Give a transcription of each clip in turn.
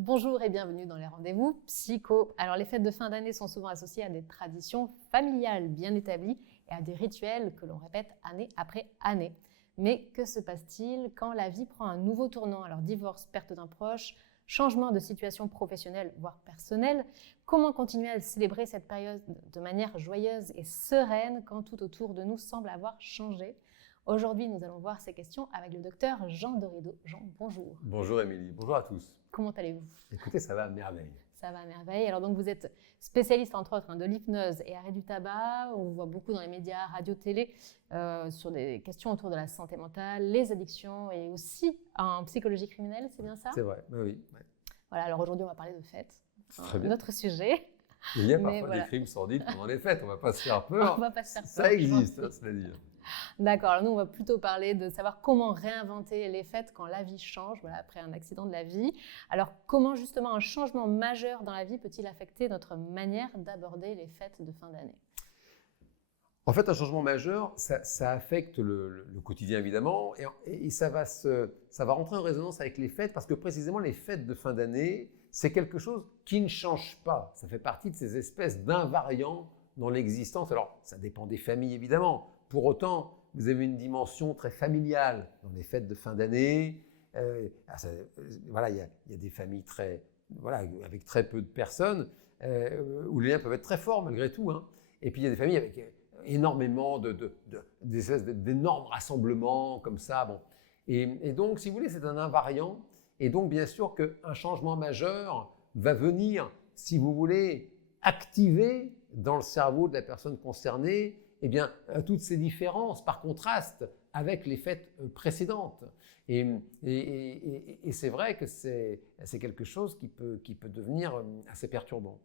Bonjour et bienvenue dans les rendez-vous psycho. Alors les fêtes de fin d'année sont souvent associées à des traditions familiales bien établies et à des rituels que l'on répète année après année. Mais que se passe-t-il quand la vie prend un nouveau tournant? Alors divorce, perte d'un proche, changement de situation professionnelle voire personnelle. Comment continuer à célébrer cette période de manière joyeuse et sereine quand tout autour de nous semble avoir changé? Aujourd'hui, nous allons voir ces questions avec le docteur Jean Dorido. Jean, bonjour. Bonjour Émilie, bonjour à tous. Comment allez-vous? Écoutez, ça va à merveille. Ça va à merveille. Alors donc vous êtes spécialiste entre autres de l'hypnose et arrêt du tabac. On vous voit beaucoup dans les médias, radio, télé, sur des questions autour de la santé mentale, les addictions et aussi en psychologie criminelle, c'est bien ça? C'est vrai, oui. Ouais. Voilà, alors aujourd'hui on va parler de fêtes. Très bien. Notre sujet. Il y a parfois des crimes sordides pendant les fêtes, on ne va pas se faire peur. On va pas se faire peur. Ça existe, c'est-à-dire. D'accord, alors nous on va plutôt parler de savoir comment réinventer les fêtes quand la vie change, voilà, après un accident de la vie. Alors comment justement un changement majeur dans la vie peut-il affecter notre manière d'aborder les fêtes de fin d'année? En fait, un changement majeur, ça affecte le quotidien évidemment, et ça va rentrer en résonance avec les fêtes, parce que précisément les fêtes de fin d'année, c'est quelque chose qui ne change pas. Ça fait partie de ces espèces d'invariants dans l'existence. Alors, ça dépend des familles évidemment. Pour autant, vous avez une dimension très familiale dans les fêtes de fin d'année. Voilà, il y a des familles avec très peu de personnes où les liens peuvent être très forts malgré tout. Hein. Et puis il y a des familles avec énormément d'énormes rassemblements comme ça. Bon. Et donc, si vous voulez, c'est un invariant. Et donc, bien sûr qu'un changement majeur va venir, si vous voulez, activer dans le cerveau de la personne concernée eh bien, toutes ces différences par contraste avec les fêtes précédentes. Et c'est vrai que c'est quelque chose qui peut devenir assez perturbant.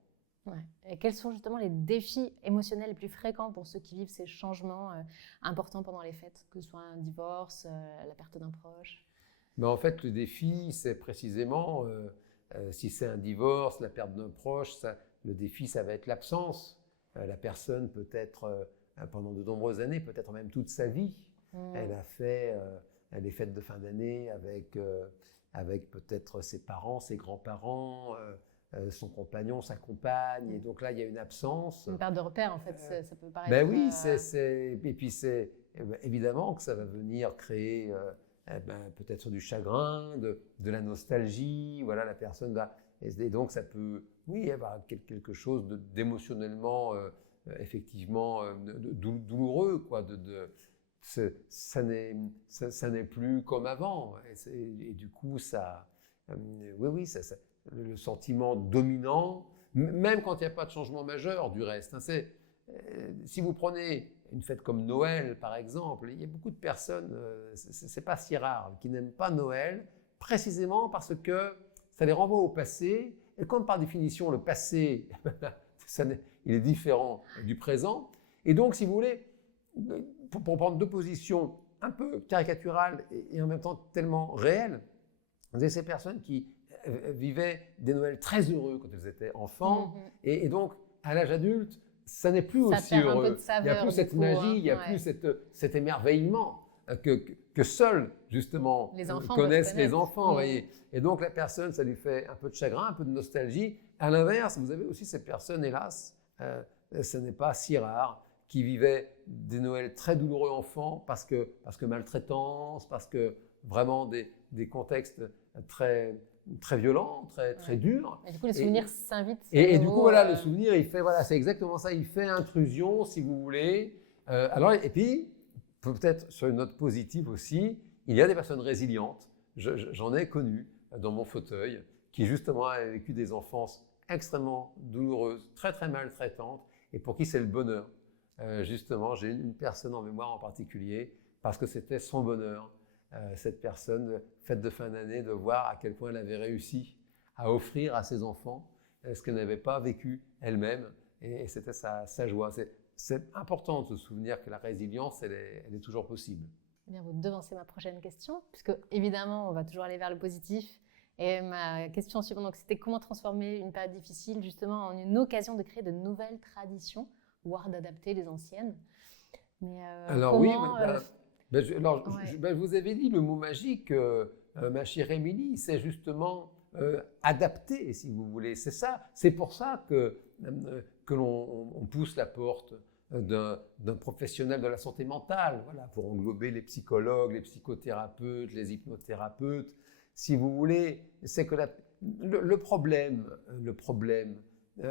Ouais. Et quels sont justement les défis émotionnels les plus fréquents pour ceux qui vivent ces changements importants pendant les fêtes, que ce soit un divorce, la perte d'un proche? Mais en fait, le défi, c'est précisément, si c'est un divorce, la perte d'un proche, le défi, ça va être l'absence. La personne peut être, pendant de nombreuses années, peut-être même toute sa vie, elle a fait les fêtes de fin d'année avec peut-être ses parents, ses grands-parents, son compagnon, sa compagne, et donc là, il y a une absence. Une perte de repère, en fait, ça peut paraître... Ben oui, et puis c'est évidemment que ça va venir créer peut-être du chagrin, de la nostalgie, voilà, la personne va... Et donc ça peut, oui, avoir quelque chose d'émotionnellement, effectivement, douloureux, quoi, ça n'est plus comme avant, et du coup, oui, le sentiment dominant, même quand il n'y a pas de changement majeur du reste, hein, si vous prenez une fête comme Noël, par exemple, il y a beaucoup de personnes, c'est pas si rare, qui n'aiment pas Noël, précisément parce que ça les renvoie au passé, et comme par définition le passé, il est différent du présent, et donc si vous voulez, pour prendre deux positions un peu caricaturales et en même temps tellement réelles, vous avez ces personnes qui vivaient des Noëls très heureux quand elles étaient enfants, et donc à l'âge adulte, ça n'est plus aussi heureux. Il n'y a plus cette magie, il n'y a plus cet émerveillement que seuls, justement, les enfants connaissent les enfants. Voyez. Et donc, la personne, ça lui fait un peu de chagrin, un peu de nostalgie. À l'inverse, vous avez aussi ces personnes, hélas, ce n'est pas si rare, qui vivaient des Noëls très douloureux enfants parce que maltraitance, parce que vraiment des contextes très violent, très dur. Et du coup, les souvenirs s'invitent. Et du coup, voilà, le souvenir, il fait, voilà, c'est exactement ça, il fait intrusion, si vous voulez. Et puis, peut-être sur une note positive aussi, il y a des personnes résilientes. J'en ai connu dans mon fauteuil, qui justement avaient vécu des enfances extrêmement douloureuses, très maltraitantes, et pour qui c'est le bonheur. Justement, j'ai une personne en mémoire en particulier, parce que c'était son bonheur. Cette personne, fête de fin d'année, de voir à quel point elle avait réussi à offrir à ses enfants ce qu'elle n'avait pas vécu elle-même, et c'était sa joie. C'est important de se souvenir que la résilience, elle est toujours possible. Eh bien, vous devancez ma prochaine question, puisque évidemment, on va toujours aller vers le positif. Et ma question suivante, donc, c'était comment transformer une période difficile justement en une occasion de créer de nouvelles traditions, voire d'adapter les anciennes. Mais alors comment, je vous avais dit le mot magique, ma chère Émilie, c'est justement adapter, si vous voulez. C'est ça. C'est pour ça que l'on pousse la porte d'un professionnel de la santé mentale, voilà, pour englober les psychologues, les psychothérapeutes, les hypnothérapeutes. Si vous voulez, c'est que le problème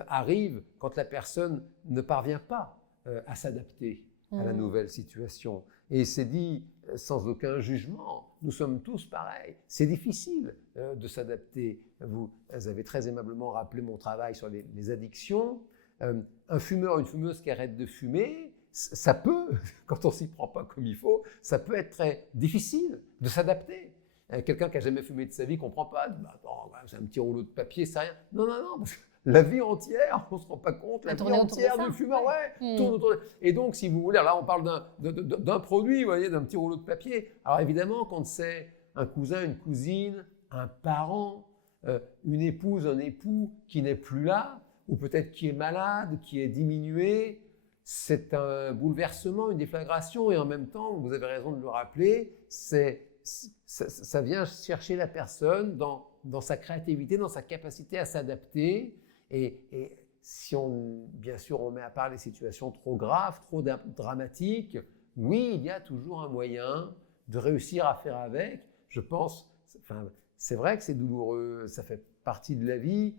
arrive quand la personne ne parvient pas à s'adapter à la nouvelle situation. Et c'est dit sans aucun jugement, nous sommes tous pareils. C'est difficile de s'adapter. Vous avez très aimablement rappelé mon travail sur les addictions. Un fumeur, une fumeuse qui arrête de fumer, ça peut, quand on s'y prend pas comme il faut, ça peut être très difficile de s'adapter. Quelqu'un qui n'a jamais fumé de sa vie ne comprend pas, attends, c'est un petit rouleau de papier, c'est rien. Non, parce que la vie entière, on ne se rend pas compte, la vie entière du fumeur, tourne autour de... Et donc, si vous voulez, là on parle d'un produit, vous voyez, d'un petit rouleau de papier. Alors évidemment, quand c'est un cousin, une cousine, un parent, une épouse, un époux qui n'est plus là, ou peut-être qui est malade, qui est diminué, c'est un bouleversement, une déflagration, et en même temps, vous avez raison de le rappeler, ça vient chercher la personne dans sa créativité, dans sa capacité à s'adapter. Et si bien sûr, on met à part les situations trop graves, trop dramatiques, oui, il y a toujours un moyen de réussir à faire avec. Je pense, c'est vrai que c'est douloureux, ça fait partie de la vie,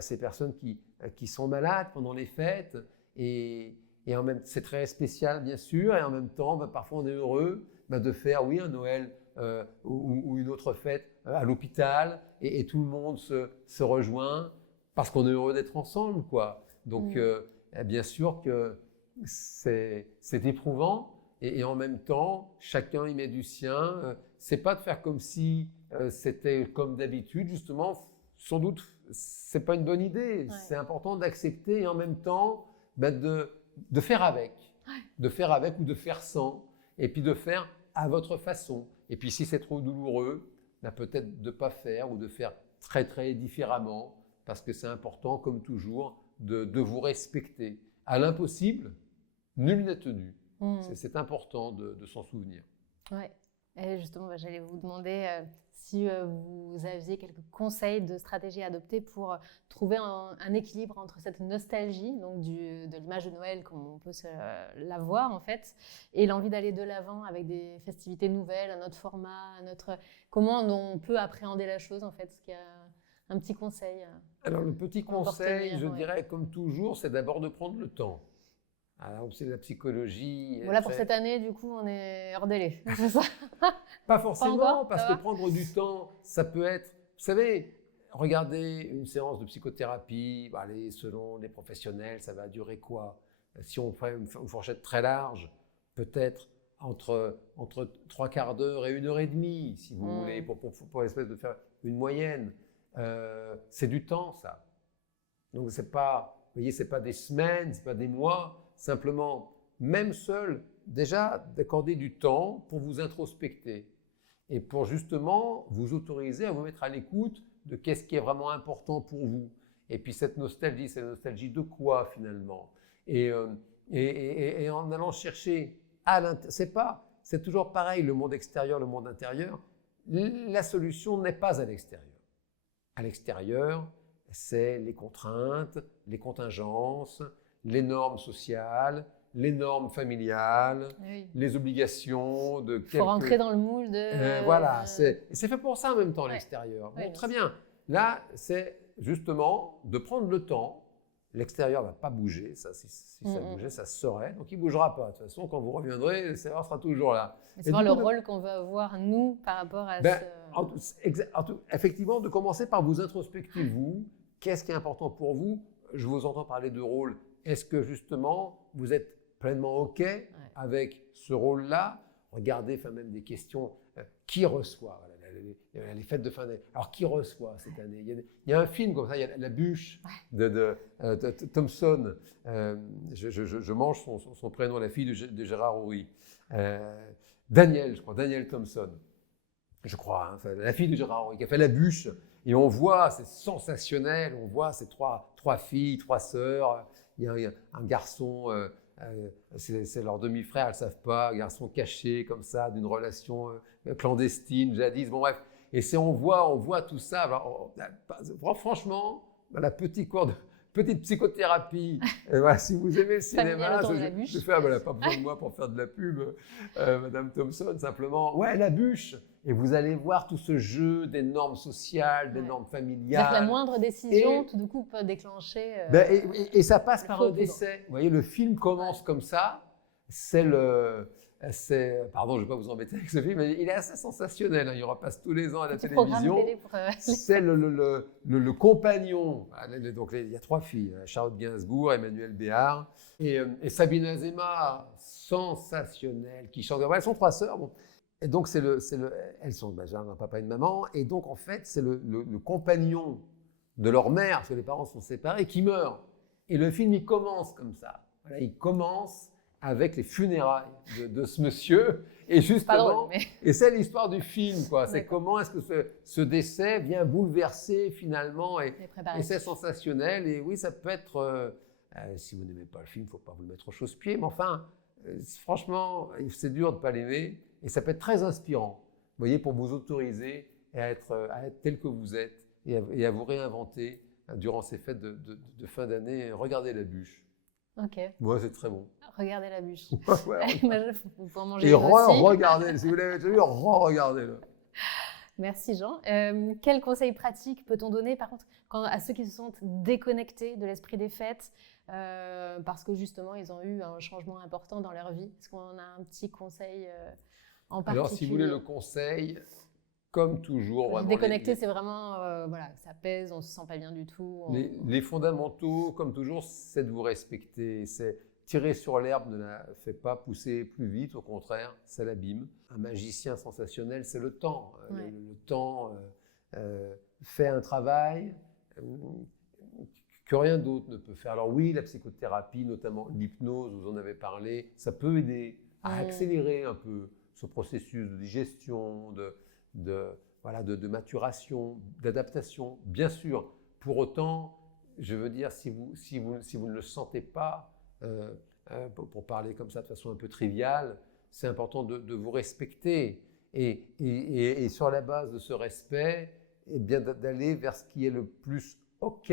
ces personnes qui sont malades pendant les fêtes, et en même c'est très spécial, bien sûr, et en même temps, parfois on est heureux de faire, oui, un Noël ou une autre fête à l'hôpital, et tout le monde se rejoint parce qu'on est heureux d'être ensemble, quoi. Donc, bien sûr que c'est éprouvant, et en même temps, chacun y met du sien. C'est pas de faire comme si c'était comme d'habitude, justement. Sans doute, c'est pas une bonne idée. Ouais. C'est important d'accepter et en même temps de faire avec. De faire avec ou de faire sans. Et puis de faire à votre façon. Et puis si c'est trop douloureux, peut-être de ne pas faire ou de faire très très différemment, parce que c'est important, comme toujours, de vous respecter. À l'impossible, nul n'est tenu. C'est important de s'en souvenir. Ouais. Et justement, j'allais vous demander si vous aviez quelques conseils de stratégie à adopter pour trouver un équilibre entre cette nostalgie, donc de l'image de Noël comme on peut l'avoir en fait, et l'envie d'aller de l'avant avec des festivités nouvelles, un autre format, comment on peut appréhender la chose en fait. Est-ce qu'il y a un petit conseil Alors le petit conseil, je dirais comme toujours, c'est d'abord de prendre le temps. Alors, c'est de la psychologie. Voilà, pour cette année, du coup, on est hors délai, c'est ça? Pas forcément, parce que prendre du temps, ça peut être... Vous savez, regardez une séance de psychothérapie, selon les professionnels, ça va durer quoi? Si on fait une fourchette très large, peut-être entre 3/4 d'heure et 1h30, si vous voulez, pour espèce de faire une moyenne. C'est du temps, ça. Donc, c'est pas, vous voyez, c'est pas des semaines, c'est pas des mois. Simplement, même seul, déjà d'accorder du temps pour vous introspecter et pour justement vous autoriser à vous mettre à l'écoute de qu'est-ce qui est vraiment important pour vous. Et puis cette nostalgie, c'est la nostalgie de quoi finalement? Et en allant chercher à l'intérieur, c'est toujours pareil, le monde extérieur, le monde intérieur, la solution n'est pas à l'extérieur. À l'extérieur, c'est les contraintes, les contingences, les normes sociales, les normes familiales, les obligations de quelques... Il faut rentrer dans le moule de... Voilà, c'est fait pour ça en même temps, l'extérieur. Bon, très bien. Là, c'est justement de prendre le temps. L'extérieur ne va pas bouger. Ça, si ça bougeait, ça se saurait. Donc, il ne bougera pas. De toute façon, quand vous reviendrez, l'extérieur sera toujours là. C'est voir le rôle qu'on veut avoir, nous, par rapport à effectivement, de commencer par vous introspecter, vous. Qu'est-ce qui est important pour vous? Je vous entends parler de rôle. Est-ce que justement, vous êtes pleinement OK avec ce rôle-là? Regardez, même des questions, qui reçoit les fêtes de fin d'année. Alors, qui reçoit cette année? Il y a un film comme ça, il y a La Bûche de Thompson. Je mange son prénom, la fille de Gérard Houry. Daniel, je crois, Daniel Thompson. Je crois, la fille de Gérard Houry, qui a fait La Bûche. Et on voit, c'est sensationnel, on voit ces trois filles, 3 sœurs. Il y a un garçon, c'est leur demi-frère, elles ne savent pas, un garçon caché comme ça, d'une relation clandestine, jadis. Bon bref, Et on voit tout ça. Alors, franchement, la petite psychothérapie. Et voilà, si vous aimez le cinéma, je fais, elle n'a pas besoin de moi pour faire de la pub, Madame Thompson, simplement. Ouais, la bûche. Et vous allez voir tout ce jeu des normes sociales, des normes familiales. La moindre décision, tout d'un coup, peut déclencher. Et ça passe par un décès. Vous voyez, le film commence comme ça. Pardon, je ne vais pas vous embêter avec ce film, mais il est assez sensationnel. Il repasse tous les ans à la télévision. C'est le compagnon. Donc, il y a 3 filles, Charlotte Gainsbourg, Emmanuelle Béard et Sabine Azéma, sensationnelle, qui chante. Elles sont 3 sœurs. Bon. Et donc, elles sont un papa et une maman. Et donc, en fait, c'est le compagnon de leur mère, parce que les parents sont séparés, qui meurt. Et le film, il commence comme ça. Voilà, il commence avec les funérailles de ce monsieur. Et justement, et c'est l'histoire du film, quoi. C'est comment est-ce que ce décès vient bouleverser finalement. Et c'est sensationnel. Et oui, ça peut être... si vous n'aimez pas le film, il ne faut pas vous le mettre au chausse-pied. Mais enfin, franchement, c'est dur de ne pas l'aimer. Et ça peut être très inspirant, vous voyez, pour vous autoriser à être tel que vous êtes et à vous réinventer durant ces fêtes de fin d'année. Regardez la bûche. Ok. Moi, c'est très bon. Regardez la bûche. Vous pouvez en manger et regardez, si vous l'avez déjà vu, regardez-le. Merci Jean. Quels conseils pratiques peut-on donner par contre à ceux qui se sentent déconnectés de l'esprit des fêtes parce que justement ils ont eu un changement important dans leur vie? Est-ce qu'on a un petit conseil en particulier? Alors si vous voulez le conseil, comme toujours, vraiment, déconnecter, c'est vraiment ça pèse, on se sent pas bien du tout. Les fondamentaux, comme toujours, c'est de vous respecter. C'est tirer sur l'herbe ne la fait pas pousser plus vite, au contraire, ça l'abîme. Un magicien sensationnel, c'est le temps. Le temps fait un travail que rien d'autre ne peut faire. Alors oui, la psychothérapie, notamment l'hypnose, vous en avez parlé, ça peut aider à accélérer un peu ce processus de digestion, de maturation, d'adaptation. Bien sûr, pour autant, je veux dire, si vous ne le sentez pas, pour parler comme ça de façon un peu triviale, c'est important de vous respecter et sur la base de ce respect, eh bien d'aller vers ce qui est le plus OK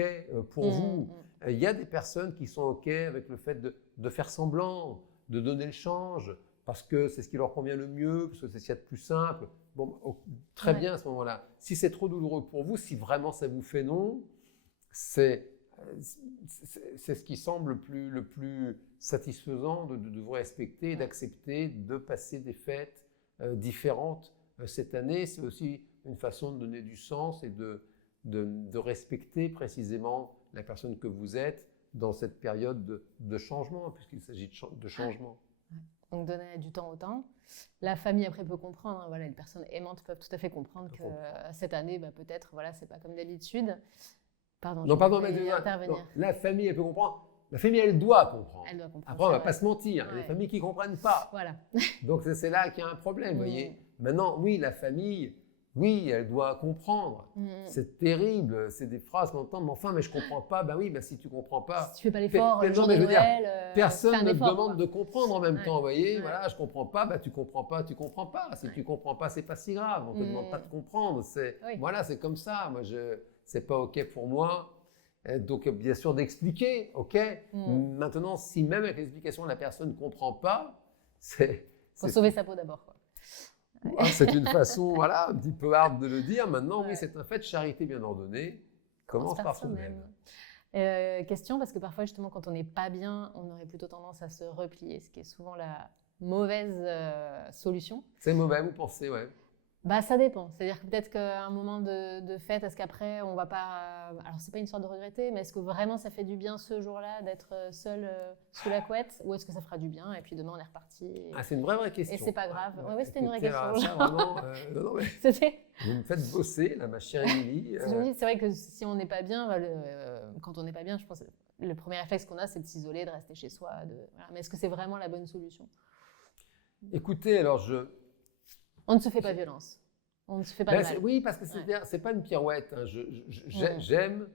pour vous. Il y a des personnes qui sont OK avec le fait de faire semblant, de donner le change, parce que c'est ce qui leur convient le mieux, parce que c'est ce qu'il y a de plus simple. Bon, très bien à ce moment-là. Si c'est trop douloureux pour vous, si vraiment ça vous fait non, c'est ce qui semble le plus satisfaisant de vous respecter et d'accepter de passer des fêtes différentes cette année. C'est aussi une façon de donner du sens et de respecter précisément la personne que vous êtes dans cette période de changement, puisqu'il s'agit de changement. Donc donner du temps au temps. La famille après peut comprendre, hein, les personnes aimantes peuvent tout à fait comprendre que cette année, peut-être, c'est pas comme d'habitude. Pardon, mais intervenir. Non, la famille, elle peut comprendre. La famille, elle doit comprendre. Elle doit comprendre. Après, on ne va pas se mentir. Il y a des familles qui ne comprennent pas. Voilà. Donc, c'est là qu'il y a un problème, vous voyez. Maintenant, oui, la famille, oui, elle doit comprendre. C'est terrible. C'est des phrases qu'on entend. Mais enfin, mais je ne comprends pas. Ben oui, si tu ne comprends pas. Si tu ne fais pas l'effort, le jour de Noël, personne ne te demande de comprendre en même temps, vous voyez. Voilà, je ne comprends pas. Tu ne comprends pas, tu ne comprends pas. Si tu ne comprends pas, ce n'est pas si grave. On ne te demande pas de comprendre. Voilà, c'est comme ça. Moi, ce n'est pas OK pour moi. Donc, bien sûr, d'expliquer, OK. Maintenant, si même avec l'explication, la personne ne comprend pas, c'est... Il faut sauver sa peau d'abord, quoi. C'est une façon, un petit peu hard de le dire. Maintenant, oui, c'est un fait. Charité bien ordonnée commence par soi-même. Question, parce que parfois, justement, quand on n'est pas bien, on aurait plutôt tendance à se replier, ce qui est souvent la mauvaise solution. C'est mauvais, vous pensez, ouais. Ça dépend. C'est-à-dire que peut-être qu'à un moment de fête, est-ce qu'après, on va pas... Alors, c'est pas une sorte de regretter, mais est-ce que vraiment ça fait du bien ce jour-là d'être seul sous la couette, ou est-ce que ça fera du bien et puis demain on est reparti c'est une vraie question. Et c'est pas grave. Ouais, c'était une vraie question. Ça, vraiment, non, mais c'était... Vous me faites bosser, là, ma chère Émilie. C'est vrai que si on n'est pas bien, quand on n'est pas bien, je pense que le premier réflexe qu'on a, c'est de s'isoler, de rester chez soi. Mais est-ce que c'est vraiment la bonne solution? Écoutez, alors on ne se fait pas violence. On ne se fait pas de mal. Oui, parce que c'est pas une pirouette. Hein. J'aime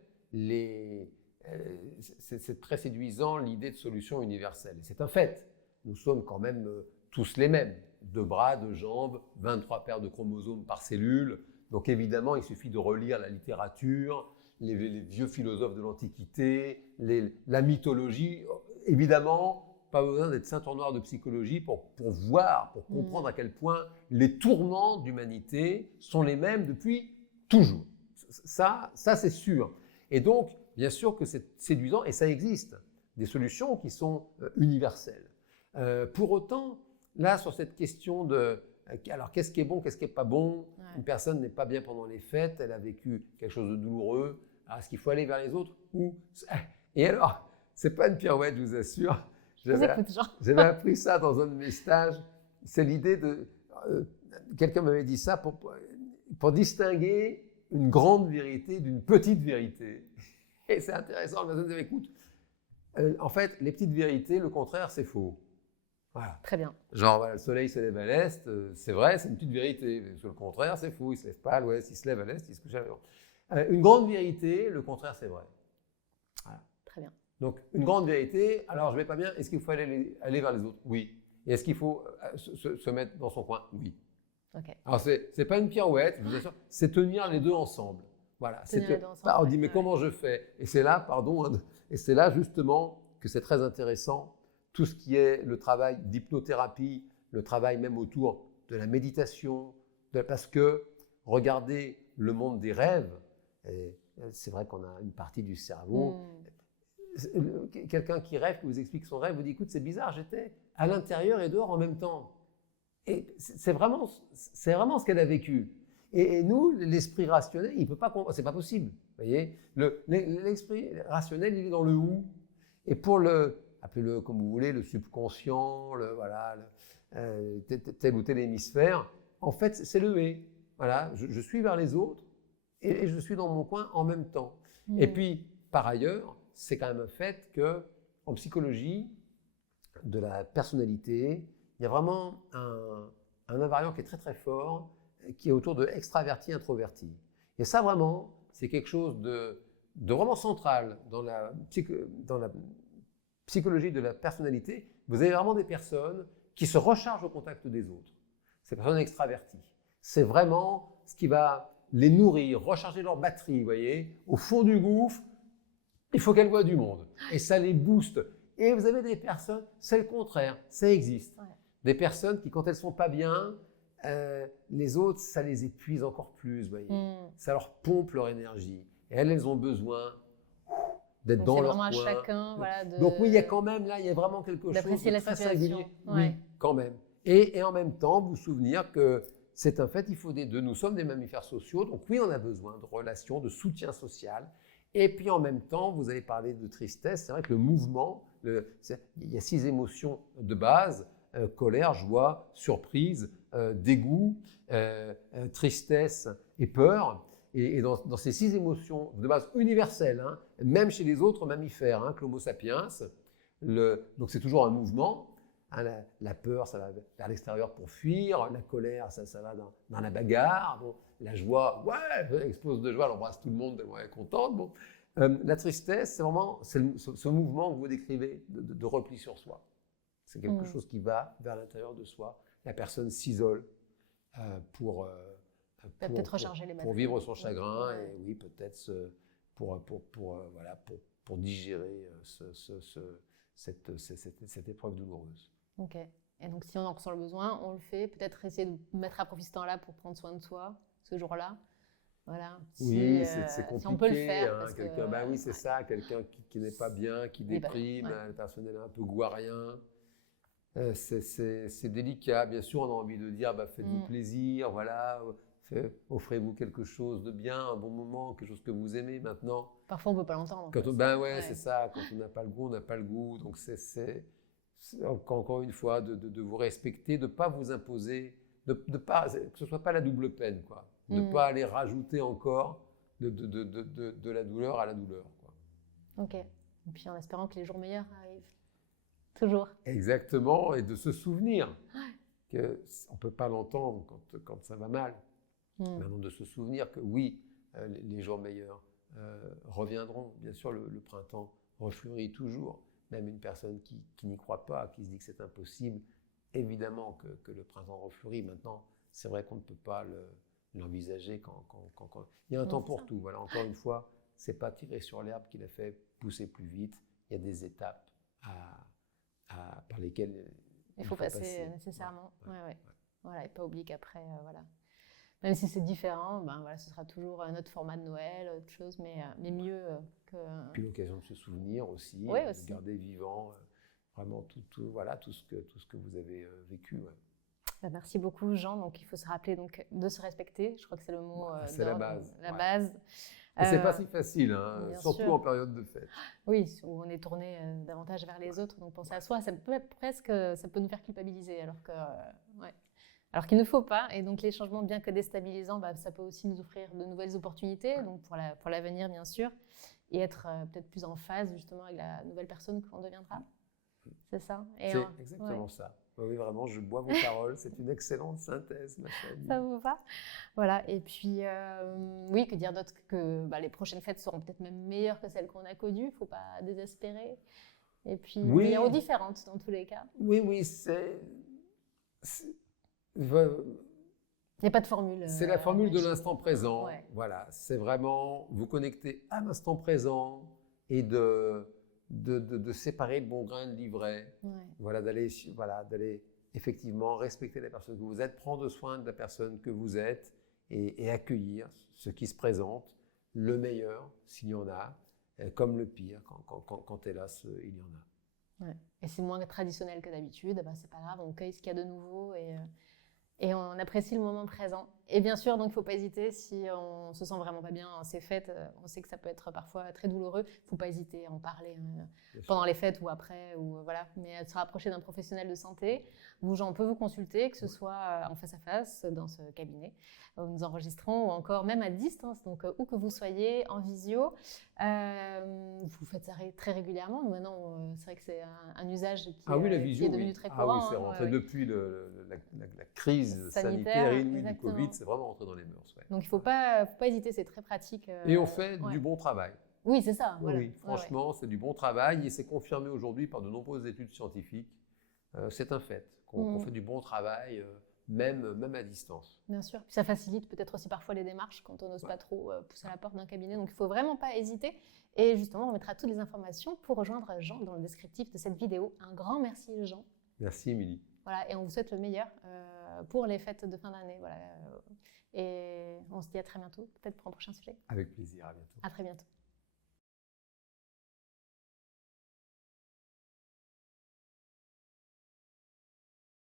c'est très séduisant l'idée de solution universelle. Et c'est un fait. Nous sommes quand même tous les mêmes. 2 bras, 2 jambes, 23 paires de chromosomes par cellule. Donc évidemment, il suffit de relire la littérature, les vieux philosophes de l'Antiquité, la mythologie. Évidemment, pas besoin d'être ceinture noire de psychologie pour voir, pour comprendre à quel point les tourments d'humanité sont les mêmes depuis toujours. Ça c'est sûr. Et donc, bien sûr que c'est séduisant, et ça existe, des solutions qui sont universelles. Pour autant, là, sur cette question de alors qu'est-ce qui est bon, qu'est-ce qui n'est pas bon, une personne n'est pas bien pendant les fêtes, elle a vécu quelque chose de douloureux, alors est-ce qu'il faut aller vers les autres ou... Et alors, c'est pas une pirouette, je vous assure. J'avais appris ça dans un de mes stages. C'est l'idée de... quelqu'un m'avait dit ça pour distinguer une grande vérité d'une petite vérité. Et c'est intéressant, la personne me dit, écoute, en fait, les petites vérités, le contraire, c'est faux. Voilà. Très bien. Genre, voilà, le soleil se lève à l'est, c'est vrai, c'est une petite vérité. Le contraire, c'est faux. Il ne se lève pas à l'ouest, il se lève à l'est, il se couche à l'ouest. Une grande vérité, le contraire, c'est vrai. Voilà. Très bien. Donc, une grande vérité, alors je ne vais pas bien, est-ce qu'il faut aller vers les autres? Oui. Et est-ce qu'il faut se mettre dans son coin? Oui. Okay. Alors, ce n'est pas une pirouette, je vous assure, c'est tenir les deux ensemble. Voilà. On dit, mais comment je fais? Et c'est là, et c'est là justement que c'est très intéressant, tout ce qui est le travail d'hypnothérapie, le travail même autour de la méditation, parce que regardez le monde des rêves, et c'est vrai qu'on a une partie du cerveau. Quelqu'un qui rêve, qui vous explique son rêve, vous dit, écoute, c'est bizarre, j'étais à l'intérieur et dehors en même temps. Et c'est vraiment ce qu'elle a vécu. Et nous, l'esprit rationnel, il ne peut pas comprendre, c'est pas possible. Vous voyez, l'esprit rationnel, il est dans le où. Et pour appelez-le comme vous voulez, le subconscient, tel ou tel hémisphère, en fait, c'est le et. Voilà, je suis vers les autres et je suis dans mon coin en même temps. Et puis, par ailleurs, c'est quand même un fait qu'en psychologie de la personnalité, il y a vraiment un invariant qui est très très fort, qui est autour de extraverti, introverti. Et ça vraiment, c'est quelque chose de vraiment central dans la psychologie de la personnalité. Vous avez vraiment des personnes qui se rechargent au contact des autres. Ces personnes extraverties. C'est vraiment ce qui va les nourrir, recharger leur batterie, vous voyez. Au fond du gouffre, il faut qu'elles voient du monde. Et ça les booste. Et vous avez des personnes, c'est le contraire, ça existe. Ouais. Des personnes qui, quand elles ne sont pas bien, les autres, ça les épuise encore plus, vous voyez. Ça leur pompe leur énergie. Et elles ont besoin d'être dans leur coin. C'est vraiment à chacun. Voilà, Donc oui, il y a quand même, là, il y a vraiment quelque chose de très singulier. Ouais. Oui, quand même. Et en même temps, vous souvenir que c'est un fait, il faut des deux. Nous sommes des mammifères sociaux, donc oui, on a besoin de relations, de soutien social. Et puis en même temps, vous avez parlé de tristesse. C'est vrai que le mouvement, il y a 6 émotions de base, colère, joie, surprise, dégoût, tristesse et peur. Et dans ces 6 émotions de base universelles, hein, même chez les autres mammifères, hein, que l'Homo sapiens, donc c'est toujours un mouvement. Hein, la peur, ça va vers l'extérieur pour fuir. La colère, ça va dans la bagarre. Bon, la joie, ouais, elle explose de joie, elle embrasse tout le monde, elle est contente. Bon. La tristesse, c'est vraiment ce mouvement que vous décrivez de repli sur soi. C'est quelque chose qui va vers l'intérieur de soi. La personne s'isole pour vivre son chagrin et oui, peut-être pour digérer cette épreuve douloureuse. Ok. Et donc, si on en ressent le besoin, on le fait. Peut-être essayer de mettre à profit ce temps-là pour prendre soin de soi, ce jour-là. Voilà. Oui, c'est compliqué. Si on peut le faire. Hein, oui, c'est ça. Quelqu'un qui n'est pas bien, qui déprime, la personne est un peu gouarien. C'est délicat. Bien sûr, on a envie de dire faites-vous plaisir, voilà, offrez-vous quelque chose de bien, un bon moment, quelque chose que vous aimez maintenant. Parfois, on ne peut pas l'entendre. C'est ça. Quand on n'a pas le goût, on n'a pas le goût. Donc, c'est encore une fois de vous respecter, de ne pas vous imposer, que ce ne soit pas la double peine, quoi. De ne pas aller rajouter encore de la douleur à la douleur, quoi. Ok. Et puis en espérant que les jours meilleurs arrivent. Toujours. Exactement. Et de se souvenir qu'on ne peut pas l'entendre quand ça va mal. Maintenant, de se souvenir que oui, les jours meilleurs reviendront. Bien sûr, le printemps refleurit toujours. Même une personne qui n'y croit pas, qui se dit que c'est impossible, évidemment que le printemps refleurit. Maintenant, c'est vrai qu'on ne peut pas l'envisager Il y a un Ouais, temps c'est pour ça. tout. Voilà, encore une fois, c'est pas tirer sur l'herbe qui la fait pousser plus vite. Il y a des étapes par lesquelles Il il faut faut passer passer. nécessairement. Ouais, Ouais, ouais. ouais. Voilà, et pas oublier qu'après, voilà. Même si c'est différent, ben voilà, ce sera toujours notre format de Noël, autre chose, mais mieux que. Puis l'occasion de se souvenir aussi, Oui, de aussi. garder vivant vraiment voilà, tout ce que vous avez vécu. Ouais. Ben, merci beaucoup, Jean. Donc, il faut se rappeler donc, de se respecter. Je crois que c'est le mot Voilà, c'est la d'ordre, base. la Ouais. base. Et c'est pas si facile, Bien surtout sûr. en période de fête. Oui, où on est tourné davantage vers les autres, donc penser à soi, ça peut ça peut nous faire culpabiliser, alors que, ouais. Alors qu'il ne faut pas. Et donc les changements, bien que déstabilisants, bah, ça peut aussi nous offrir de nouvelles opportunités, donc pour l'avenir bien sûr, et être peut-être plus en phase justement avec la nouvelle personne qu'on deviendra. C'est ça. Et C'est exactement ça. Oui, vraiment, je bois vos paroles. C'est une excellente synthèse, ma chère Émilie. ça vous va? Voilà. Et puis, oui, que dire d'autre que bah, les prochaines fêtes seront peut-être même meilleures que celles qu'on a connues. Il ne faut pas désespérer. Et puis, Oui. meilleures ou différentes dans tous les cas. Oui, Il n'y a pas de formule. c'est la formule de magique. l'instant présent. Ouais. Voilà, c'est vraiment vous connecter à l'instant présent et de séparer le bon grain de l'ivraie. Ouais. Voilà, d'aller effectivement respecter la personne que vous êtes, prendre soin de la personne que vous êtes et accueillir ce qui se présente, le meilleur s'il y en a, comme le pire quand hélas il y en a. Ouais. Et c'est moins traditionnel que d'habitude, bah, c'est pas grave, on cueille ce qu'il y a de nouveau et on apprécie le moment présent. Et bien sûr, donc il ne faut pas hésiter, si on se sent vraiment pas bien en ces fêtes, on sait que ça peut être parfois très douloureux, il ne faut pas hésiter à en parler pendant les fêtes ou après, voilà. Mais à se rapprocher d'un professionnel de santé, où Jean peut vous consulter, que ce soit en face à face dans ce cabinet où nous enregistrons, ou encore même à distance, donc où que vous soyez, en visio. Vous faites ça très régulièrement. Maintenant, c'est vrai que c'est un usage qui, Ah oui, la qui visio, est devenu oui. très Ah courant. oui, c'est rentré depuis la crise Sanitaire, sanitaire inouïe du exactement. Covid, c'est vraiment rentré dans les mœurs. Ouais. Donc il ne faut pas hésiter, c'est très pratique. Et on fait ouais. du bon travail. Oui, c'est ça. Oui, Voilà. oui, franchement, c'est du bon travail et c'est confirmé aujourd'hui par de nombreuses études scientifiques. C'est un fait qu'on fait du bon travail, même à distance. Bien sûr. Puis ça facilite peut-être aussi parfois les démarches quand on n'ose pas trop pousser à la porte d'un cabinet. Donc il ne faut vraiment pas hésiter. Et justement, on mettra toutes les informations pour rejoindre Jean dans le descriptif de cette vidéo. Un grand merci, Jean. Merci, Émilie. Voilà, et on vous souhaite le meilleur pour les fêtes de fin d'année. Voilà. Et on se dit à très bientôt, peut-être pour un prochain sujet. Avec plaisir, à bientôt. À très bientôt.